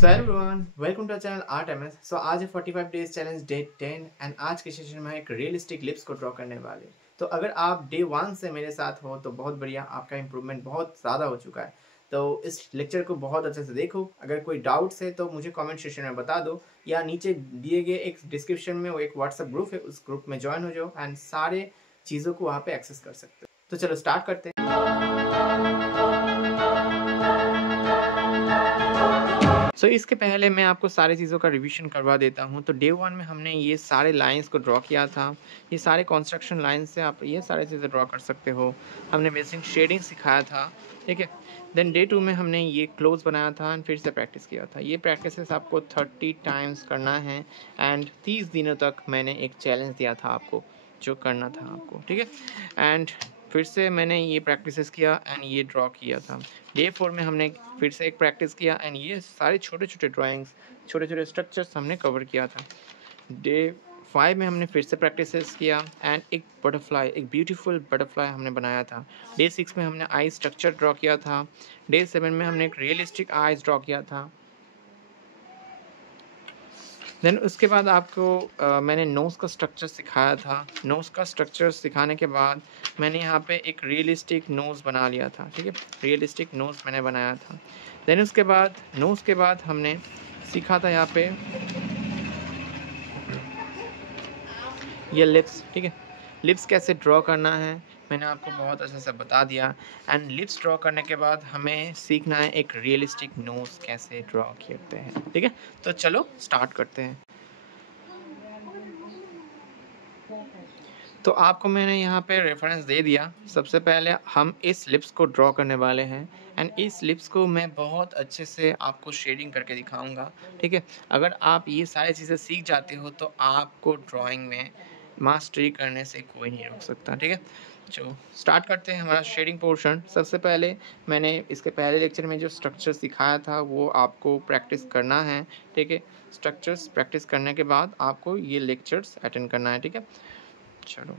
So everyone welcome to channel art MS. So आज है 45 days challenge day 10 and आज के सेशन में एक रियलिस्टिक लिप्स को ड्रॉ करने वाले। तो अगर आप डे 1 से मेरे साथ हो तो बहुत बढ़िया, आपका इंप्रूवमेंट बहुत ज़्यादा हो चुका है। तो इस लेक्चर को बहुत अच्छे से देखो। अगर कोई डाउट्स है तो मुझे कमेंट सेक्शन में बता दो या नीचे दिए गए एक डिस्क्रिप्शन में वो एक व्हाट्सएप ग्रुप है, उस ग्रुप में ज्वाइन हो जाओ एंड सारे चीज़ों को वहाँ पे एक्सेस कर सकते हो। तो चलो स्टार्ट करते हैं। सो इसके पहले मैं आपको सारी चीज़ों का रिवीजन करवा देता हूँ। तो डे 1 में हमने ये सारे लाइंस को ड्रॉ किया था। ये सारे कंस्ट्रक्शन लाइंस से आप ये सारी चीज़ें ड्रॉ कर सकते हो। हमने बेसिक शेडिंग सिखाया था, ठीक है। देन डे 2 में हमने ये क्लोज बनाया था एंड फिर से प्रैक्टिस किया था। ये प्रैक्टिसेस आपको 30 टाइम्स करना है एंड 30 दिनों तक मैंने एक चैलेंज दिया था आपको, जो करना था आपको, ठीक है। एंड फिर से मैंने ये प्रैक्टिसेस किया एंड ये ड्रॉ किया था। डे 4 में हमने फिर से एक प्रैक्टिस किया एंड ये सारे छोटे छोटे ड्राइंग्स, छोटे छोटे स्ट्रक्चर्स हमने कवर किया था। डे 5 में हमने फिर से प्रैक्टिसेस किया एंड एक बटरफ्लाई, एक ब्यूटीफुल बटरफ्लाई हमने बनाया था। डे 6 में हमने आई स्ट्रक्चर ड्रॉ किया था। डे 7 में हमने एक रियलिस्टिक आईज ड्रॉ किया था। देन उसके बाद आपको मैंने नोज़ का स्ट्रक्चर सिखाया था। नोज़ का स्ट्रक्चर सिखाने के बाद मैंने यहाँ पे एक रियलिस्टिक नोज़ बना लिया था, ठीक है। रियलिस्टिक नोज़ मैंने बनाया था। देन उसके बाद नोज़ के बाद हमने सीखा था यहाँ पे ये लिप्स, ठीक है। लिप्स कैसे ड्रॉ करना है मैंने आपको बहुत अच्छे से बता दिया। एंड लिप्स ड्रॉ करने के बाद हमें सीखना है एक रियलिस्टिक नोज़ कैसे ड्रॉ करते हैं, ठीक है। तो चलो स्टार्ट करते हैं। तो आपको मैंने यहाँ पे रेफरेंस दे दिया। सबसे पहले हम इस लिप्स को ड्रॉ करने वाले हैं एंड इस लिप्स को मैं बहुत अच्छे से आपको शेडिंग करके दिखाऊंगा, ठीक है। अगर आप ये सारी चीज़ें सीख जाते हो तो आपको ड्राइंग में मास्टरी करने से कोई नहीं रोक सकता, ठीक है। जो स्टार्ट करते हैं हमारा शेडिंग पोर्शन। सबसे पहले मैंने इसके पहले लेक्चर में जो स्ट्रक्चर सिखाया था वो आपको प्रैक्टिस करना है, ठीक है। स्ट्रक्चर्स प्रैक्टिस करने के बाद आपको ये लेक्चर्स अटेंड करना है, ठीक है। चलो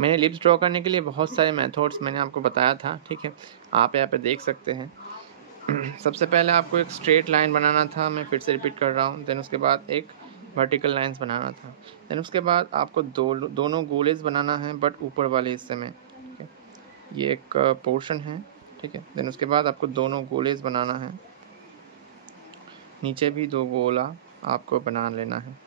मैंने लिप्स ड्रॉ करने के लिए बहुत सारे मेथड्स मैंने आपको बताया था, ठीक है। आप यहाँ पे देख सकते हैं। सबसे पहले आपको एक स्ट्रेट लाइन बनाना था, मैं फिर से रिपीट कर रहा हूँ। देन उसके बाद एक वर्टिकल लाइंस बनाना था। देन उसके बाद आपको दोनों गोलेज बनाना है बट ऊपर वाले हिस्से में, ठीक है। ये एक पोर्शन है, ठीक है। देन उसके बाद आपको दोनों गोलेज बनाना है, नीचे भी 2 गोला आपको बना लेना है।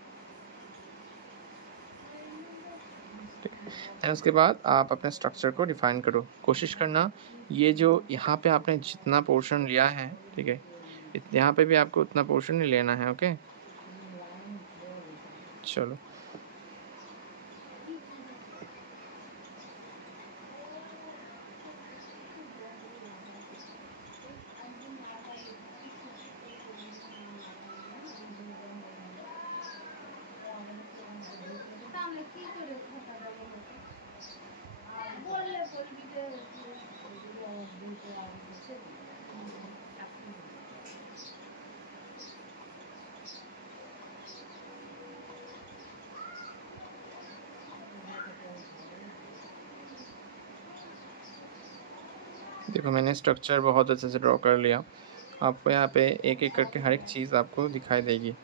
एंड उसके बाद आप अपने स्ट्रक्चर को डिफाइन करो। कोशिश करना ये जो यहाँ पे आपने जितना पोर्शन लिया है, ठीक है, यहाँ पे भी आपको उतना पोर्शन ही लेना है, ओके। चलो देखो मैंने स्ट्रक्चर बहुत अच्छे से ड्रॉ कर लिया। आपको यहाँ पे एक एक करके हर एक चीज़ आपको दिखाई देगी।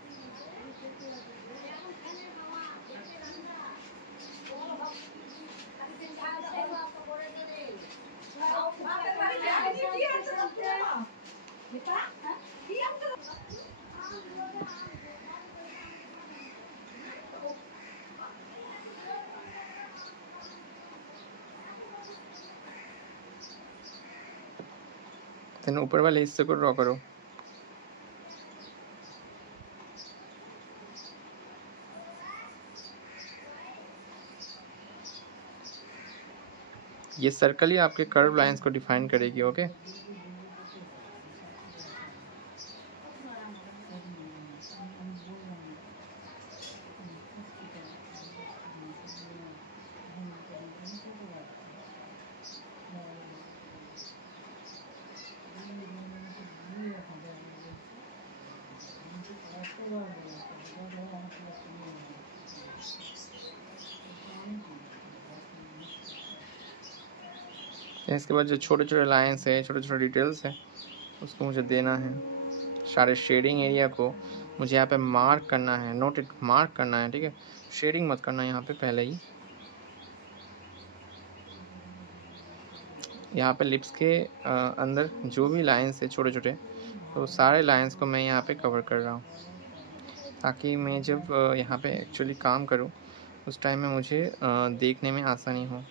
देन ऊपर वाले हिस्से को ड्रॉ करो। ये सर्कल ही आपके कर्व लाइंस को डिफाइन करेगी, ओके। इसके बाद जो छोटे-छोटे लाइन्स है, छोटे-छोटे डिटेल्स है, उसको मुझे देना है। सारे शेडिंग एरिया को मुझे यहाँ पे मार्क करना है, नोट इट, मार्क करना है, ठीक है? शेडिंग मत करना यहाँ पे पहले ही। यहाँ पे लिप्स के अंदर जो भी लाइन्स है छोटे-छोटे, तो सारे लाइन्स को मैं यहाँ पे कवर कर रहा हूँ, ताकि मैं जब यहाँ पे एक्चुअली काम करूँ, उस टाइम में मुझे देखने में आसानी हो।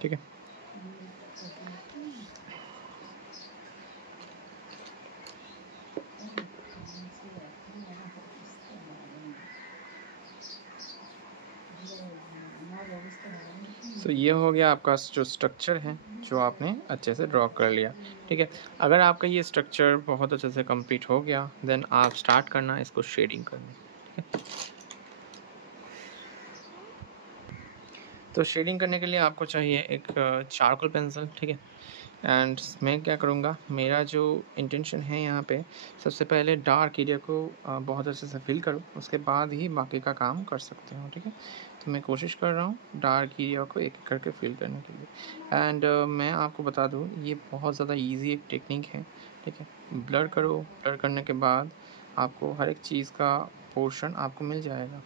ठीक है। तो ये हो गया आपका जो स्ट्रक्चर है, जो आपने अच्छे से ड्रॉ कर लिया, ठीक है। अगर आपका ये स्ट्रक्चर बहुत अच्छे से कंप्लीट हो गया, देन आप स्टार्ट करना इसको शेडिंग करना, ठीक है। तो शेडिंग करने के लिए आपको चाहिए एक चारकोल पेंसिल, ठीक है। एंड मैं क्या करूँगा, मेरा जो इंटेंशन है यहाँ पे, सबसे पहले डार्क एरिया को बहुत अच्छे से फिल करूँ, उसके बाद ही बाकी का काम कर सकते हो, ठीक है। तो मैं कोशिश कर रहा हूँ डार्क एरिया को एक करके फिल करने के लिए। एंड मैं आपको बता दूँ, ये बहुत ज़्यादा इजी एक टेक्निक है, ठीक है। ब्लर करो, ब्लर करने के बाद आपको हर एक चीज़ का पोर्शन आपको मिल जाएगा।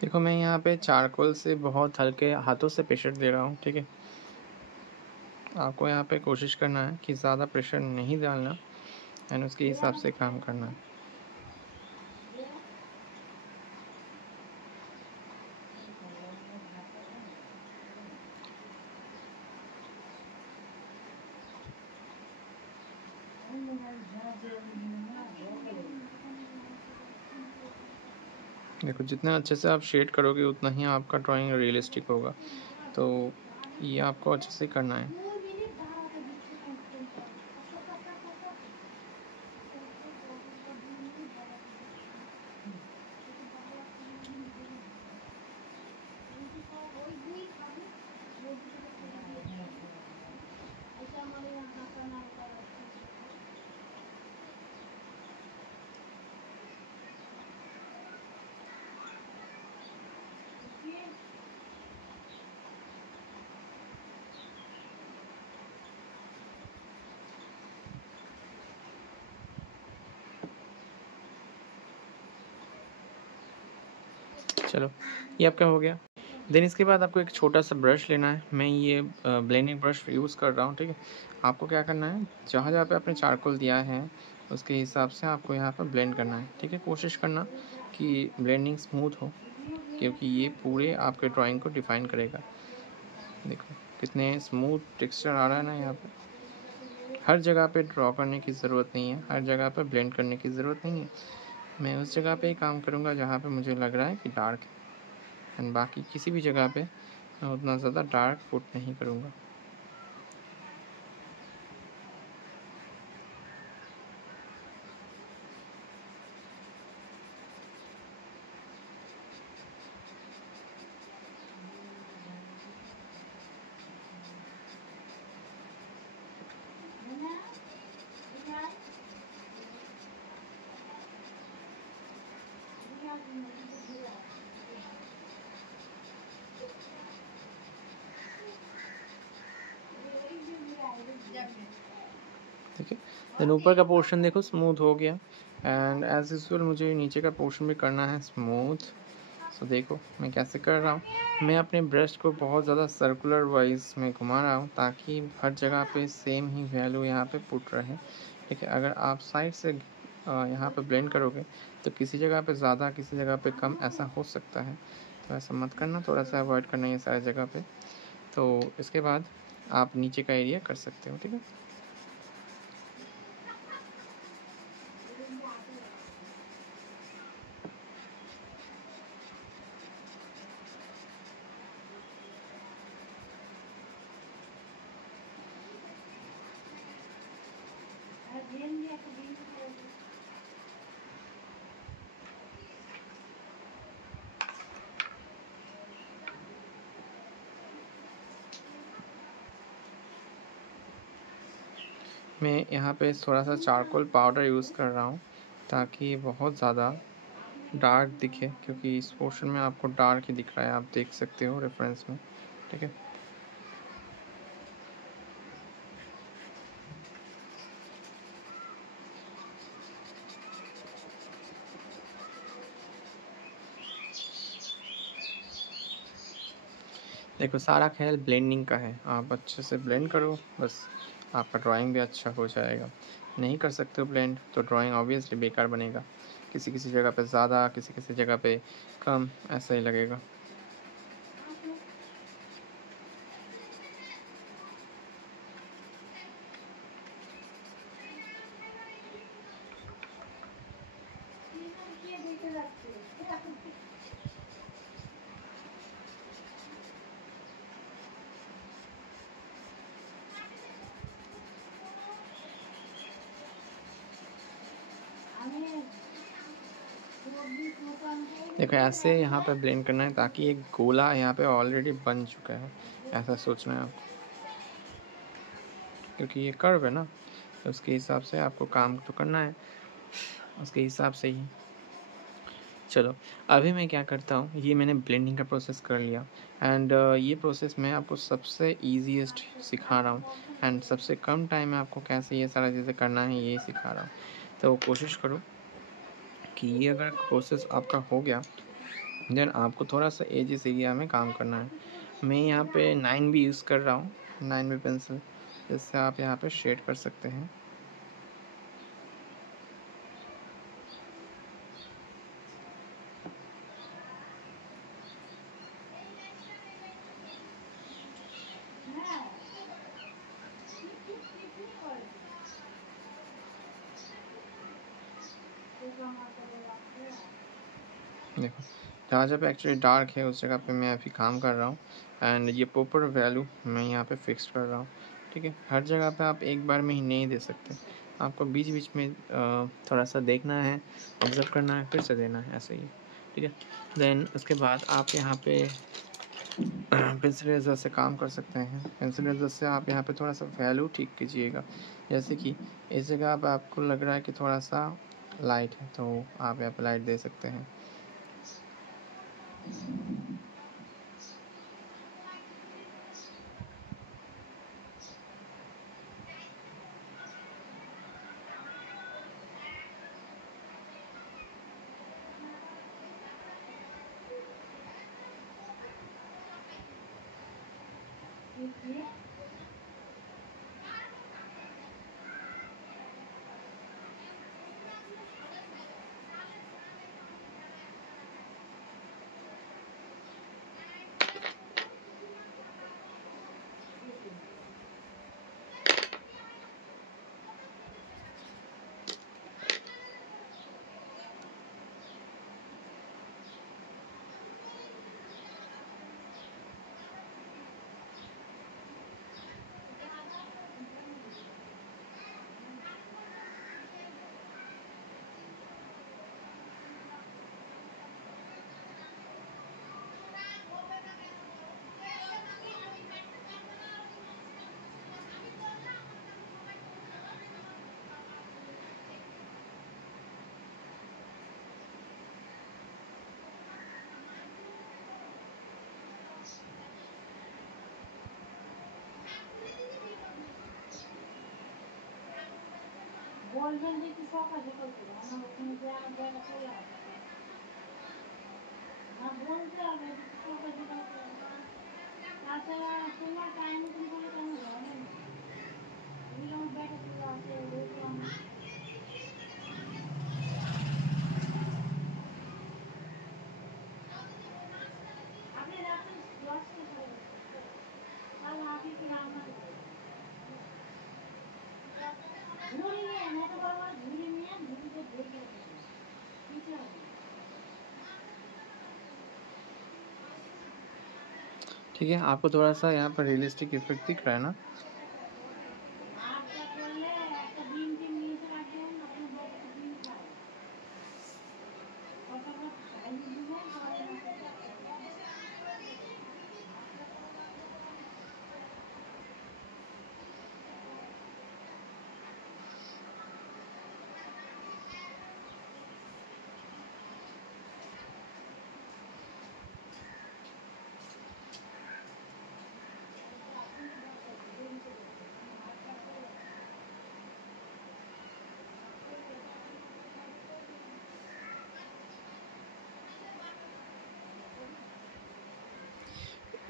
देखो, मैं यहाँ पे चारकोल से बहुत हल्के हाथों से प्रेशर दे रहा हूँ, ठीक है। आपको यहाँ पे कोशिश करना है कि ज़्यादा प्रेशर नहीं डालना, एंड उसके हिसाब से काम करना है। देखो, जितना अच्छे से आप शेड करोगे उतना ही आपका ड्राइंग रियलिस्टिक होगा, तो ये आपको अच्छे से करना है। चलो, ये आपका हो गया। देन इसके बाद आपको एक छोटा सा ब्रश लेना है। मैं ये ब्लेंडिंग ब्रश यूज़ कर रहा हूँ, ठीक है। आपको क्या करना है, जहाँ जहाँ पे आपने चारकोल दिया है उसके हिसाब से आपको यहाँ पर ब्लेंड करना है, ठीक है। कोशिश करना कि ब्लेंडिंग स्मूथ हो, क्योंकि ये पूरे आपके ड्राइंग को डिफ़ाइन करेगा। देखो कितने स्मूथ टेक्सचर आ रहा है ना यहाँ पे। हर जगह पे ड्रॉ करने की ज़रूरत नहीं है, हर जगह पे ब्लेंड करने की ज़रूरत नहीं है। मैं उस जगह पे ही काम करूँगा जहाँ पे मुझे लग रहा है कि डार्क है, एंड बाकी किसी भी जगह पे मैं उतना ज़्यादा डार्क पुट नहीं करूँगा। ठीक है। देन ऊपर का पोर्शन देखो स्मूथ हो गया, एंड एज यूजुअल मुझे नीचे का पोर्शन भी करना है स्मूथ। सो देखो मैं कैसे कर रहा हूँ। मैं अपने ब्रश को बहुत ज़्यादा सर्कुलर वाइज में घुमा रहा हूँ ताकि हर जगह पे सेम ही वैल्यू यहाँ पे पुट रहे, ठीक है। अगर आप साइड से यहाँ पे ब्लेंड करोगे तो किसी जगह पे ज़्यादा किसी जगह पे कम ऐसा हो सकता है, तो ऐसा मत करना, थोड़ा सा अवॉइड करना ये सारी जगह पे। तो इसके बाद आप नीचे का एरिया कर सकते हो, ठीक है। मैं यहाँ पे थोड़ा सा चारकोल पाउडर यूज़ कर रहा हूँ ताकि बहुत ज़्यादा डार्क दिखे, क्योंकि इस पोर्शन में आपको डार्क ही दिख रहा है, आप देख सकते हो रेफरेंस में, ठीक है। देखो सारा खेल ब्लेंडिंग का है, आप अच्छे से ब्लेंड करो, बस आपका ड्राइंग भी अच्छा हो जाएगा। नहीं कर सकते हो ब्लेंड तो ड्राइंग ऑब्वियसली बेकार बनेगा, किसी किसी जगह पे ज़्यादा किसी किसी जगह पे कम, ऐसा ही लगेगा। देखो ऐसे यहाँ पे ब्लेंड करना है ताकि एक गोला यहाँ पे ऑलरेडी बन चुका है, ऐसा सोचना है आपको, क्योंकि ये कर्व है ना, तो उसके हिसाब से आपको काम तो करना है, उसके हिसाब से ही। चलो अभी मैं क्या करता हूँ, ये मैंने ब्लेंडिंग का प्रोसेस कर लिया, एंड ये प्रोसेस मैं आपको सबसे ईजीएस्ट सिखा रहा हूँ, एंड सबसे कम टाइम में आपको कैसे ये सारा चीज़ें करना है ये सिखा रहा हूँ। तो कोशिश करो कि ये अगर प्रोसेस आपका हो गया, देन आपको थोड़ा सा एजिस एरिया में काम करना है। मैं यहाँ पे 9B यूज़ कर रहा हूँ, 9B पेंसिल, जिससे आप यहाँ पे शेड कर सकते हैं। देखो जहाँ जहाँ पे एक्चुअली डार्क है उस जगह पे मैं अभी काम कर रहा हूँ, एंड ये प्रॉपर वैल्यू मैं यहाँ पे फिक्स कर रहा हूँ, ठीक है। हर जगह पे आप एक बार में ही नहीं दे सकते, आपको बीच बीच में थोड़ा सा देखना है, ऑब्जर्व करना है, फिर से देना है, ऐसे ही, ठीक है। देन उसके बाद आप यहाँ पे पेंसिल इरेज़र से काम कर सकते हैं। पेंसिल इरेज़र से आप यहाँ पे थोड़ा सा वैल्यू ठीक कीजिएगा, जैसे कि इस जगह पे आपको लग रहा है कि थोड़ा सा लाइट है, तो आप यहाँ पे लाइट दे सकते हैं। বলবেন যে কি সকালে করতে আমার ওখানে জায়গা চলে আসে না বলতে হবে যে সকালে করতে তাছাড়া তোমার টাইম মতন করে তো আমার হবে না এগুলো আমার ব্যাটা চলে আসে ওগুলো আমার আপনি রাত্রে দশটা সাড়ে দশটা তাহলে আপনি কি রান্না করবেন ঝুড়ি নিয়ে এত বড় বড় ঝুড়ি নিয়ে ঝুড়িতে ঢেকে রাখবেন কিছু হবে না ठीक है, आपको थोड़ा-सा यहाँ पर रियलिस्टिक इफ़ेक्ट दिख रहा है ना? ভাতটা করলে একটা ডিম টিম নিয়ে রাখবেন আপনার বড় ডিম খায় ফটাফট সাইজ দিবেন তাহলে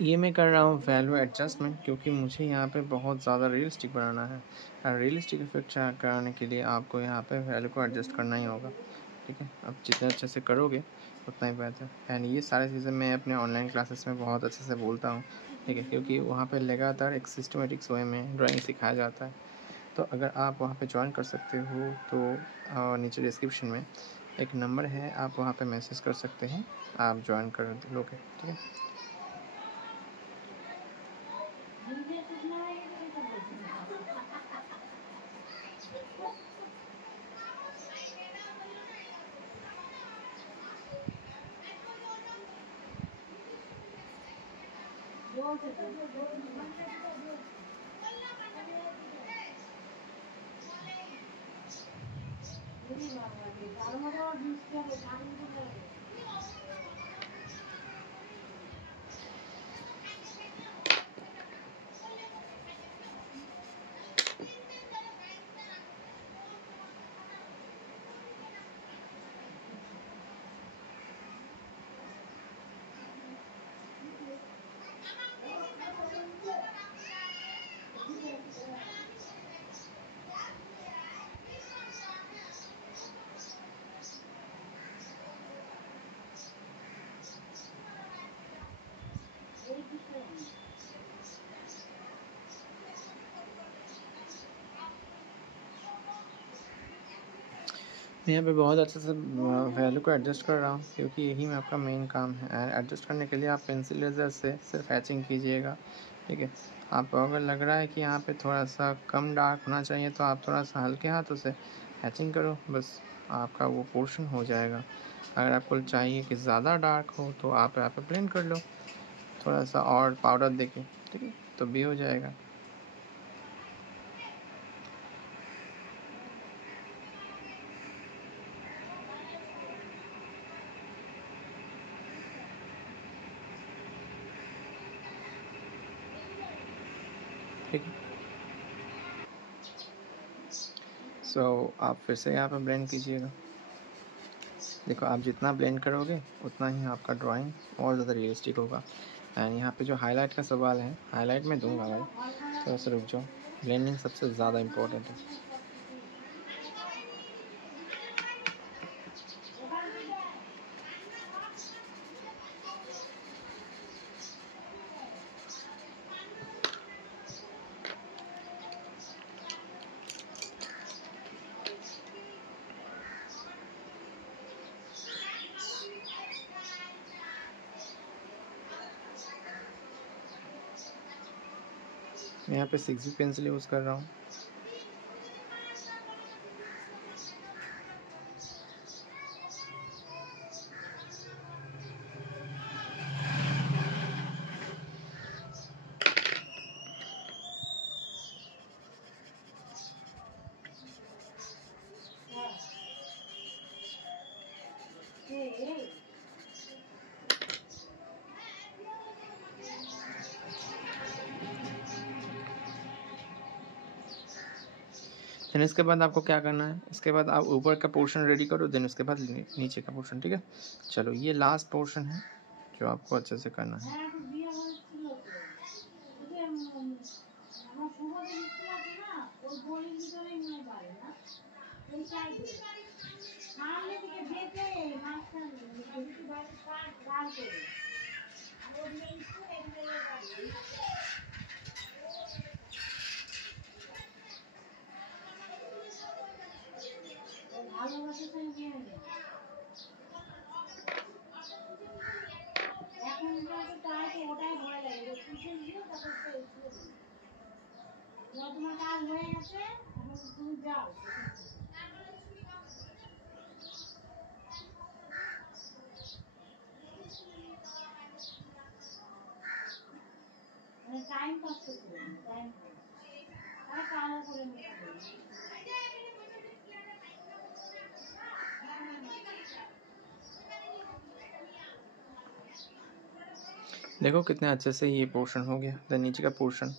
ये मैं कर रहा हूँ वैल्यू एडजस्टमेंट क्योंकि मुझे यहाँ पे बहुत ज़्यादा रियलिस्टिक बनाना है और रियलिस्टिक इफेक्ट कराने के लिए आपको यहाँ पे वैल्यू को एडजस्ट करना ही होगा। ठीक है, अब जितने अच्छे से करोगे उतना ही बेहतर। एंड ये सारी चीज़ें मैं अपने ऑनलाइन क्लासेस में बहुत अच्छे से बोलता हूँ। ठीक है, क्योंकि वहाँ पे लगातार एक सिस्टमेटिक्स वे में ड्राइंग सिखाया जाता है। तो अगर आप वहाँ पे ज्वाइन कर सकते हो तो नीचे डिस्क्रिप्शन में एक नंबर है, आप वहाँ पे मैसेज कर सकते हैं, आप ज्वाइन कर लोगे। ठीक है। নিজের শুকনো হয়ে গেছে এটা বলছি না বলছে তো বুঝি বাবা রে তার মধ্যে বৃষ্টি হবে ঠান্ডা হবে এই কিছু मैं यहाँ पे बहुत अच्छे से वैल्यू को एडजस्ट कर रहा हूँ क्योंकि यही में आपका मेन काम है। एंड एडजस्ट करने के लिए आप पेंसिल लेज़र से सिर्फ हैचिंग कीजिएगा। ठीक है, आपको अगर लग रहा है कि यहाँ पे थोड़ा सा कम डार्क होना चाहिए तो आप थोड़ा सा हल्के हाथों से हैचिंग करो, बस आपका वो पोर्शन हो जाएगा। अगर आपको चाहिए कि ज़्यादा डार्क हो तो आप यहाँ पे ब्लेंड कर लो थोड़ा सा और पाउडर देके। ठीक है, तो भी हो जाएगा। ठीक है, सो आप फिर से यहाँ पे ब्लेंड कीजिएगा। देखो, आप जितना ब्लेंड करोगे उतना ही आपका ड्राइंग और ज़्यादा रियलिस्टिक होगा। एंड यहाँ पे जो हाईलाइट का सवाल है, हाईलाइट मैं दूंगा भाई, थोड़ा सा रुक जाओ। ब्लेंडिंग सबसे ज़्यादा इम्पोर्टेंट है। मैं यहाँ पे 6B पेंसिल यूज़ कर रहा हूँ। देन इसके बाद आपको क्या करना है, इसके बाद आप ऊपर का पोर्शन रेडी करो, देन उसके बाद नीचे का पोर्शन। ठीक है, चलो ये लास्ट पोर्शन है जो आपको अच्छे से करना है। তোমার কাজ হয়ে গেছে, এখন তুমি যাও। টাইম পাস করতে টাইম আর কালো করে নিতে देखो कितने अच्छे से ये पोर्शन हो गया, देन नीचे का पोर्शन।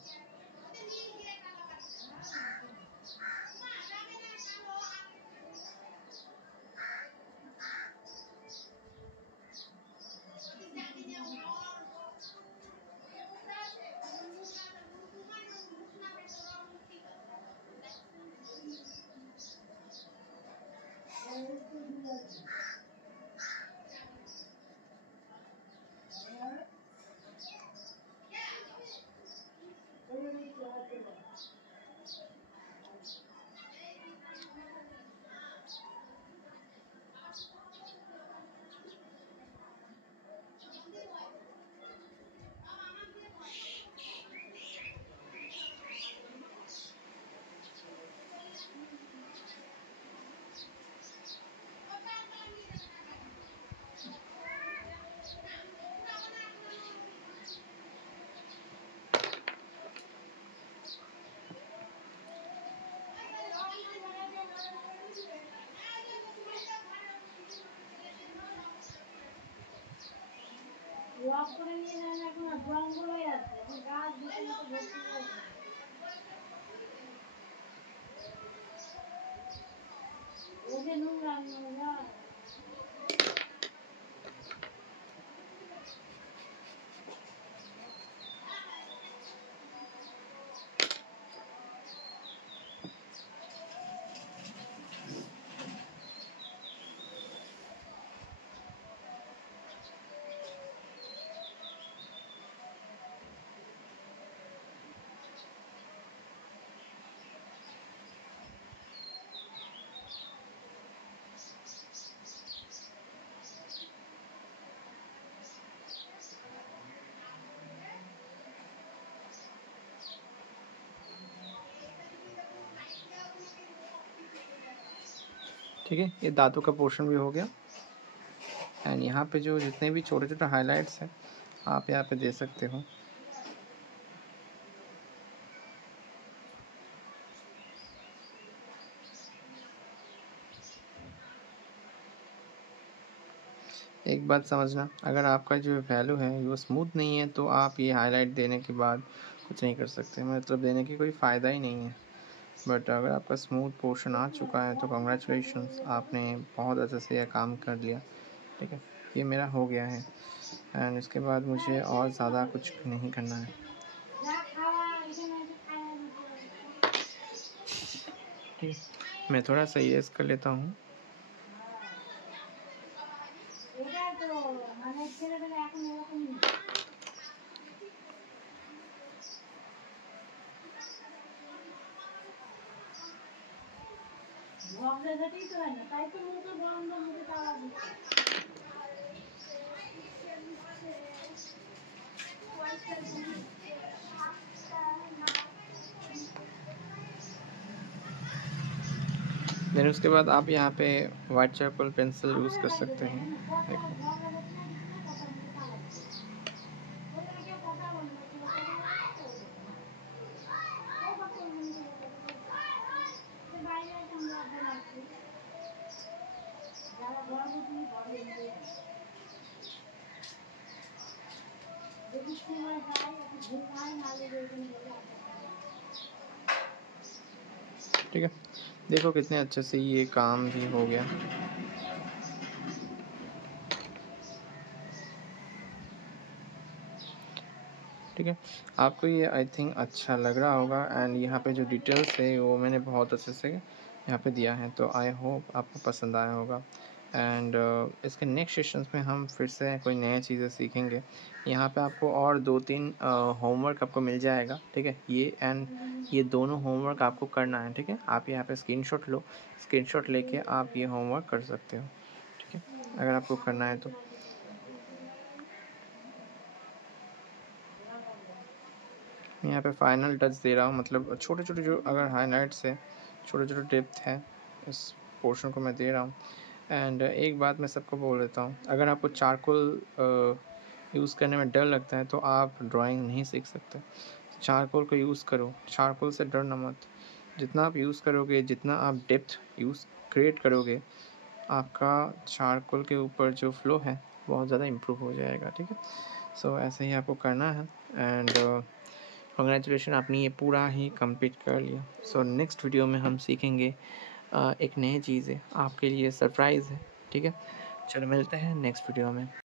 ব্লক করে নিয়ে যান, এখন জঙ্গল হয়ে যাচ্ছে, এখন গাছ ভর্তি হয়ে যাচ্ছে। ওদের নোংরা নোংরা ठीक है, ये दांतों का पोर्शन भी हो गया। एंड यहाँ पे जो जितने भी छोटे छोटे हाइलाइट्स हैं आप यहाँ पे दे सकते हो। एक बात समझना, अगर आपका जो वैल्यू है वो स्मूथ नहीं है तो आप ये हाईलाइट देने के बाद कुछ नहीं कर सकते, मतलब देने की कोई फ़ायदा ही नहीं है। बट अगर आपका स्मूथ पोर्शन आ चुका है तो कॉन्ग्रेचुलेशंस, आपने बहुत अच्छे से यह काम कर लिया। ठीक है, ये मेरा हो गया है। एंड इसके बाद मुझे और ज़्यादा कुछ नहीं करना है। ठीक है, मैं थोड़ा सा इरेज कर लेता हूँ। देन उसके बाद आप यहाँ पे वाइट चारकोल पेंसिल यूज़ कर सकते हैं। देखो ठीक है, देखो कितने अच्छे से ये काम भी हो गया। ठीक है, आपको ये आई थिंक अच्छा लग रहा होगा एंड यहाँ पे जो डिटेल्स है वो मैंने बहुत अच्छे से यहाँ पे दिया है, तो आई होप आपको पसंद आया होगा। एंड इसके नेक्स्ट सेशंस में हम फिर से कोई नई चीज़ें सीखेंगे। यहाँ पे आपको और 2-3 होमवर्क आपको मिल जाएगा। ठीक है, ये दोनों होमवर्क आपको करना है। ठीक है, आप यहाँ पे स्क्रीनशॉट लो, स्क्रीनशॉट लेके आप ये होमवर्क कर सकते हो। ठीक है, अगर आपको करना है तो। मैं यहाँ पे फाइनल टच दे रहा हूँ, मतलब छोटे छोटे जो अगर हाईलाइट्स है, छोटे छोटे डेप्थ है, इस पोर्शन को मैं दे रहा हूँ। एंड एक बात मैं सबको बोल देता हूँ, अगर आपको चारकोल यूज़ करने में डर लगता है तो आप ड्राइंग नहीं सीख सकते। चारकोल को यूज़ करो, चारकोल से डरना मत। जितना आप यूज़ करोगे, जितना आप डेप्थ यूज़ क्रिएट करोगे, आपका चारकोल के ऊपर जो फ्लो है बहुत ज़्यादा इम्प्रूव हो जाएगा। ठीक है, सो ऐसे ही आपको करना है। एंड कांग्रेचुलेशन, आपने ये पूरा ही कंप्लीट कर लिया। सो नेक्स्ट वीडियो में हम सीखेंगे एक नई चीज़ है, आपके लिए सरप्राइज़ है। ठीक है, चलो मिलते हैं नेक्स्ट वीडियो में।